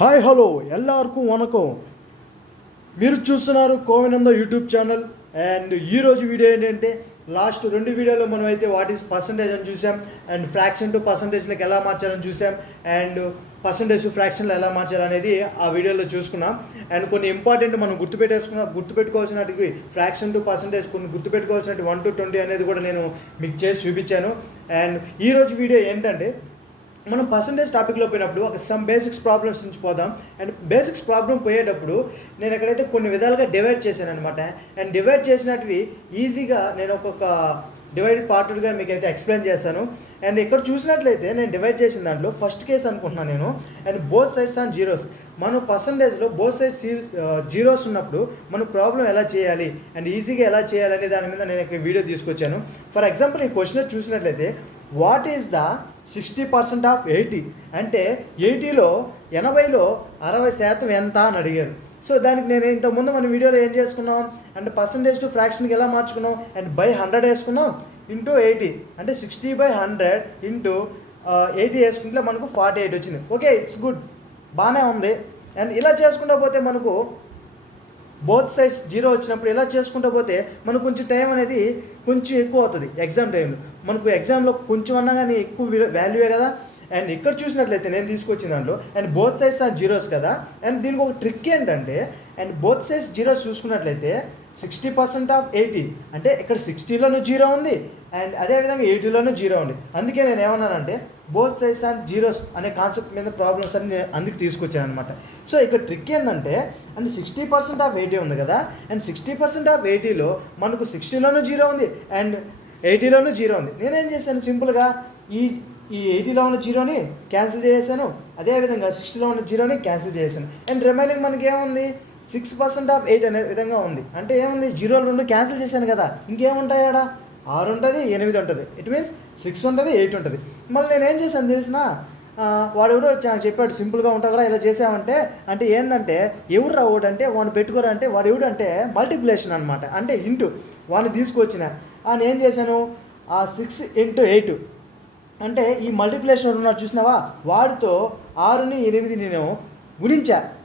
Hi hello ఎల్లరికూ వనకం. మీరు చూస్తున్నారు కోవినంద YouTube channel. And ఈరోజు వీడియో ఏంటంటే, లాస్ట్ రెండు వీడియోలో మనం అయితే వాట్ ఈస్ పర్సంటేజ్ అని చూసాం, అండ్ ఫ్రాక్షన్ టు పర్సంటేజ్లకు ఎలా మార్చాలని చూసాం, అండ్ పర్సంటేజ్ టు ఫ్రాక్షన్లో ఎలా మార్చాలనేది ఆ వీడియోలో చూసుకున్నాం. అండ్ కొన్ని ఇంపార్టెంట్ మనం గుర్తుపెట్టుకోవాల్సినవి ఫ్రాక్షన్ టు పర్సంటేజ్ కొన్ని గుర్తుపెట్టుకోవాల్సినవి 1 to 20 అనేది కూడా నేను మీకు చేసి చూపించాను. అండ్ ఈరోజు వీడియో ఏంటంటే, మనం పర్సంటేజ్ టాపిక్లో పోయినప్పుడు ఒక సమ్ బేసిక్స్ ప్రాబ్లమ్స్ నుంచి పోదాం. అండ్ బేసిక్స్ ప్రాబ్లం పోయేటప్పుడు నేను ఎక్కడైతే కొన్ని విధాలుగా డివైడ్ చేశాను అనమాట. అండ్ డివైడ్ చేసినవి ఈజీగా నేను ఒక్కొక్క డివైడెడ్ పార్ట్గా మీకు అయితే ఎక్స్ప్లెయిన్ చేస్తాను. అండ్ ఇక్కడ చూసినట్లయితే నేను డివైడ్ చేసిన దాంట్లో ఫస్ట్ కేసు అనుకుంటున్నాను నేను. And both sides on zeros. మనం పర్సంటేజ్లో బోత్ సైడ్స్ జీరోస్ ఉన్నప్పుడు మనం ప్రాబ్లం ఎలా చేయాలి అండ్ ఈజీగా ఎలా చేయాలనే దాని మీద నేను ఇక్కడ వీడియో తీసుకొచ్చాను. ఫర్ ఎగ్జాంపుల్ ఈ క్వశ్చన్ చూసినట్లయితే, వాట్ ఈజ్ ద 60% ఆఫ్ 80 అంటే 80లో 80లో 60% ఎంత అని అడిగారు. సో దానికి నేను ఇంతకుముందు మన వీడియోలో ఏం చేసుకున్నాం అంటే పర్సంటేజ్ టు ఫ్రాక్షన్కి ఎలా మార్చుకున్నాం అండ్ బై 100 వేసుకున్నాం ఇంటూ 80 అంటే 60/100 ఇంటూ 80 వేసుకుంటే మనకు 48 వచ్చింది. ఓకే, ఇట్స్ గుడ్, బాగానే ఉంది. అండ్ ఇలా చేసుకుంటూ పోతే మనకు బోత్ సైడ్స్ జీరో వచ్చినప్పుడు ఇలా చేసుకుంటూ పోతే మనకు కొంచెం టైం అనేది కొంచెం ఎక్కువ అవుతుంది ఎగ్జామ్ టైంలో. మనకు ఎగ్జామ్లో కొంచెం అన్నా కానీ ఎక్కువ వాల్యూవే కదా. అండ్ ఇక్కడ చూసినట్లయితే నేను తీసుకొచ్చిన దాంట్లో and both sides are zeros కదా. అండ్ దీనికి ఒక ట్రిక్ ఏంటంటే, అండ్ బోత్ సైడ్స్ జీరోస్ చూసుకున్నట్లయితే 60% ఆఫ్ 80 అంటే ఇక్కడ 60లోనూ జీరో ఉంది అండ్ అదేవిధంగా 80లోనూ జీరో ఉంది. అందుకే నేను ఏమన్నానంటే బోత్ సైడ్స్ ఆర్ జీరోస్ అనే కాన్సెప్ట్ మీద ప్రాబ్లమ్స్ అని నేను అందుకు తీసుకొచ్చాను అనమాట. సో ఇక్కడ ట్రిక్ ఏంటంటే, అండ్ 60% ఆఫ్ 80 ఉంది కదా. అండ్ 60% ఆఫ్ 80లో మనకు 60లోనూ జీరో ఉంది అండ్ 80లోనూ జీరో ఉంది. నేనేం చేశాను, సింపుల్గా ఈ 80లో ఉన్న జీరోని క్యాన్సిల్ చేశాను, అదేవిధంగా 60లో ఉన్న జీరోని క్యాన్సిల్ చేశాను. అండ్ రిమైనింగ్ మనకి ఏముంది 6% ఆఫ్ 8 అనే విధంగా ఉంది. అంటే ఏముంది, జీరోలు 2 క్యాన్సిల్ చేశాను కదా, ఇంకేముంటాయి ఆడ 6 ఉంటుంది 8 ఉంటుంది. ఇట్ మీన్స్ 6 ఉంటుంది 8 ఉంటుంది. మళ్ళీ నేను ఏం చేశాను తెలిసిన, వాడు ఎవడో వచ్చి నాకు చెప్పాడు సింపుల్గా ఉంటుందిరా ఇలా చేసామంటే. అంటే ఏంటంటే ఎవరు రావుడు అంటే వాడిని పెట్టుకోరా అంటే వాడు ఎవడు అంటే మల్టిప్లికేషన్ అనమాట, అంటే ఇంటూ వాడిని తీసుకొచ్చిన. నేను ఏం చేశాను, 6 into 8 అంటే ఈ మల్టిప్లికేషన్ ఉన్నాడు చూసినావా, వాడితో 6ని 8 నేను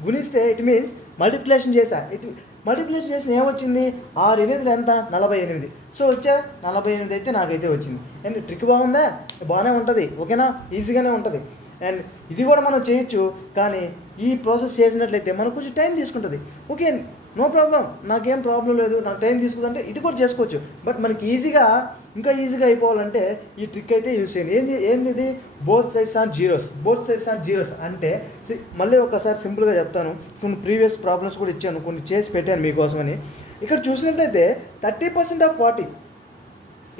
గుణిస్తే ఇట్ మీన్స్ మల్టిప్లికేషన్ చేశా. మల్టిప్లికేషన్ చేసిన ఏమొచ్చింది, 6 8 ఎంత 48. సో వచ్చా 48 అయితే నాకైతే వచ్చింది. అండ్ ట్రిక్ బాగుందా, బాగానే ఉంటుంది, ఓకేనా, ఈజీగానే ఉంటుంది. అండ్ ఇది కూడా మనం చేయొచ్చు, కానీ ఈ ప్రాసెస్ చేసినట్లయితే మనకు కొంచెం టైం తీసుకుంటుంది. ఓకే, నో ప్రాబ్లం, నాకేం ప్రాబ్లం లేదు, నాకు టైం తీసుకుందంటే ఇది కూడా చేసుకోవచ్చు. బట్ మనకి ఇంకా ఈజీగా అయిపోవాలంటే ఈ ట్రిక్ అయితే యూజ్ చేయండి. ఏంది బోత్ సైడ్స్ ఆర్ జీరోస్ అంటే మళ్ళీ ఒకసారి సింపుల్గా చెప్తాను. కొన్ని ప్రీవియస్ ప్రాబ్లమ్స్ కూడా ఇచ్చాను, కొన్ని చేసి పెట్టాను మీకోసమని. ఇక్కడ చూసినట్లయితే 30% ఆఫ్ 40,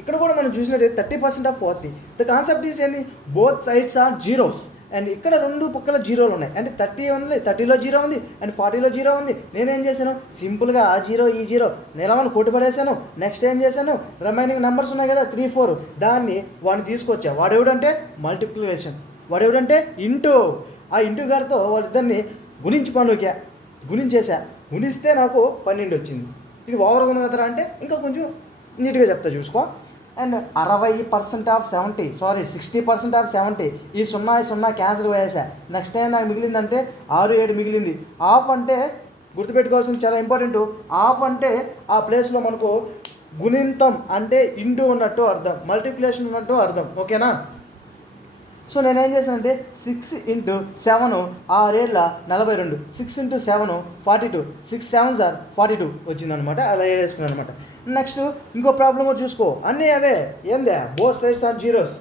ఇక్కడ కూడా మనం చూసినట్లయితే 30% ఆఫ్ 40. ద కాన్సెప్ట్ ఈస్ ఏంది, both sides are zeros. And ఇక్కడ 2 పక్కల జీరోలు ఉన్నాయి. అంటే 30 ఉంది, 30లో జీరో ఉంది అండ్ 40లో జీరో ఉంది. నేనేం చేశాను, సింపుల్గా ఆ జీరో ఈ జీరో నిలవని కొట్టుపడేశాను. నెక్స్ట్ ఏం చేశాను, రిమైనింగ్ నెంబర్స్ ఉన్నాయి కదా 3 4, దాన్ని వాడిని తీసుకొచ్చా. వాడెవడంటే మల్టిప్లికేషన్, వాడెవడంటే ఇంటూ. ఆ ఇంటూ గారితో వాళ్ళిద్దరిని గుణిస్తే నాకు 12 వచ్చింది. ఇది ఓవర్గా ఉంది కదరా అంటే ఇంకా కొంచెం నీట్గా చెప్తా చూసుకో. అండ్ 60% ఆఫ్ 70 60% ఆఫ్ 70, ఈ 0 క్యాన్సిల్ వేసా. నెక్స్ట్ టైం నాకు మిగిలిందంటే 6 7 మిగిలింది. ఆఫ్ అంటే గుర్తుపెట్టుకోవాల్సింది చాలా ఇంపార్టెంట్. ఆఫ్ అంటే ఆ ప్లేస్లో మనకు గుణింతం అంటే ఇంటూ ఉన్నట్టు అర్థం, మల్టిప్లికేషన్ ఉన్నట్టు అర్థం, ఓకేనా. సో నేనేం చేశానంటే 6 into 7 6 42, 6 into 7 42, 6 7s are 42 వచ్చిందనమాట. అలా వేసుకున్నాను అనమాట. నెక్స్ట్ ఇంకో ప్రాబ్లం కూడా చూసుకో, అన్నీ అవే ఏందే both sides are zeros.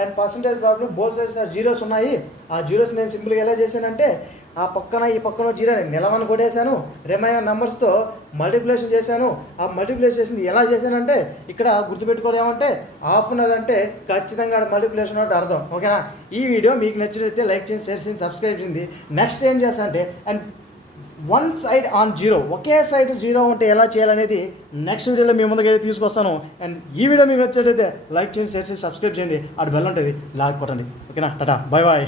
And percentage problem both sides are zeros ఉన్నాయి. ఆ జీరోస్ నేను సింపుల్గా ఎలా చేశానంటే, ఆ పక్కన ఈ పక్కన జీరో నిలవని కొట్టేశాను, రిమైనర్ నెంబర్స్తో మల్టిప్లికేషన్ చేశాను. ఆ మల్టిప్లికేషన్ చేసింది ఎలా చేశానంటే, ఇక్కడ గుర్తుపెట్టుకోలేమంటే ఆఫ్ ఉన్నదంటే ఖచ్చితంగా మల్టిప్లికేషన్ అంటే అర్థం, ఓకేనా. ఈ వీడియో మీకు నచ్చినట్లయితే లైక్ చేయండి, షేర్ చేయండి, సబ్స్క్రైబ్ చేయండి. నెక్స్ట్ ఏం చేస్తానంటే, and 1 side on zero, okay side zero ఉంటే ఎలా చేయాలనేది నెక్స్ట్ వీడియోలో మీ ముందుకైతే తీసుకొస్తాను. అండ్ ఈ వీడియో మీకు నచ్చినట్లయితే లైక్ చేయండి, షేర్ చేయండి, సబ్స్క్రైబ్ చేయండి. అటు బెల్ ఉంటుంది, లాగ్ కొట్టండి, ఓకేనా. Tata, bye bye.